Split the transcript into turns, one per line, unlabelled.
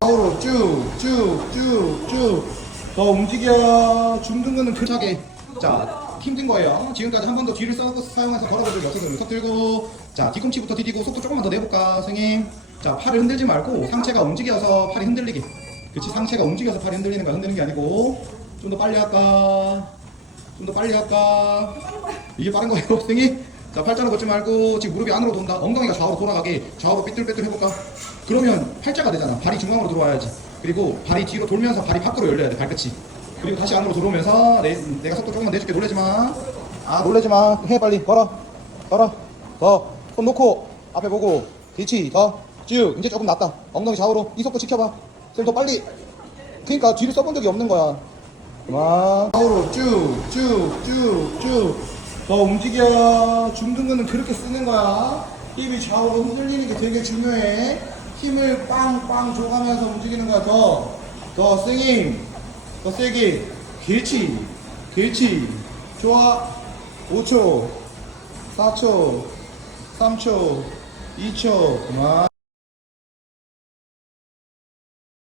좌우로 쭉쭉쭉쭉. 더 움직여. 중등 거는 크게. 자 힘든 거예요. 지금까지 한 번 더 뒤를 써, 사용해서 걸어보죠. 여섯 턱 들고. 자 뒤꿈치부터 디디고 속도 조금만 더 내볼까 선생님? 자 팔을 흔들지 말고 상체가 움직여서 팔이 흔들리게 그렇지 상체가 움직여서 팔이 흔들리는 거야. 흔드는 게 아니고. 좀 더 빨리 할까? 좀 더 빨리 할까? 이게 빠른 거예요 선생님 자 팔자로 걷지 말고 지금 무릎이 안으로 돈다. 엉덩이가 좌우로 돌아가게 좌우로 삐뚤빼뚤 해볼까? 그러면 팔자가 되잖아. 발이 중앙으로 들어와야지. 그리고 발이 뒤로 돌면서 발이 밖으로 열려야 돼 발끝이. 그리고 다시 안으로 들어오면서 내, 내가 속도 조금만 내줄게. 놀라지 마 아 놀라지 마 해 빨리. 걸어. 걸어. 더손 놓고 앞에 보고. 뒤치 더쭉. 이제 조금 낫다. 엉덩이 좌우로. 이 속도 지켜봐. 쌤더 빨리. 그러니까 뒤를 써본 적이 없는 거야. 그만. 좌우로 쭉쭉쭉쭉 더 움직여 중등 거는 그렇게 쓰는 거야. 힘이 좌우로 흔들리는 게 되게 중요해. 힘을 빵빵 줘가면서 움직이는 거야 더 더 스윙. 더 세게. 그렇지 그렇지 좋아. 5초. 4초. 3초. 2초. 그만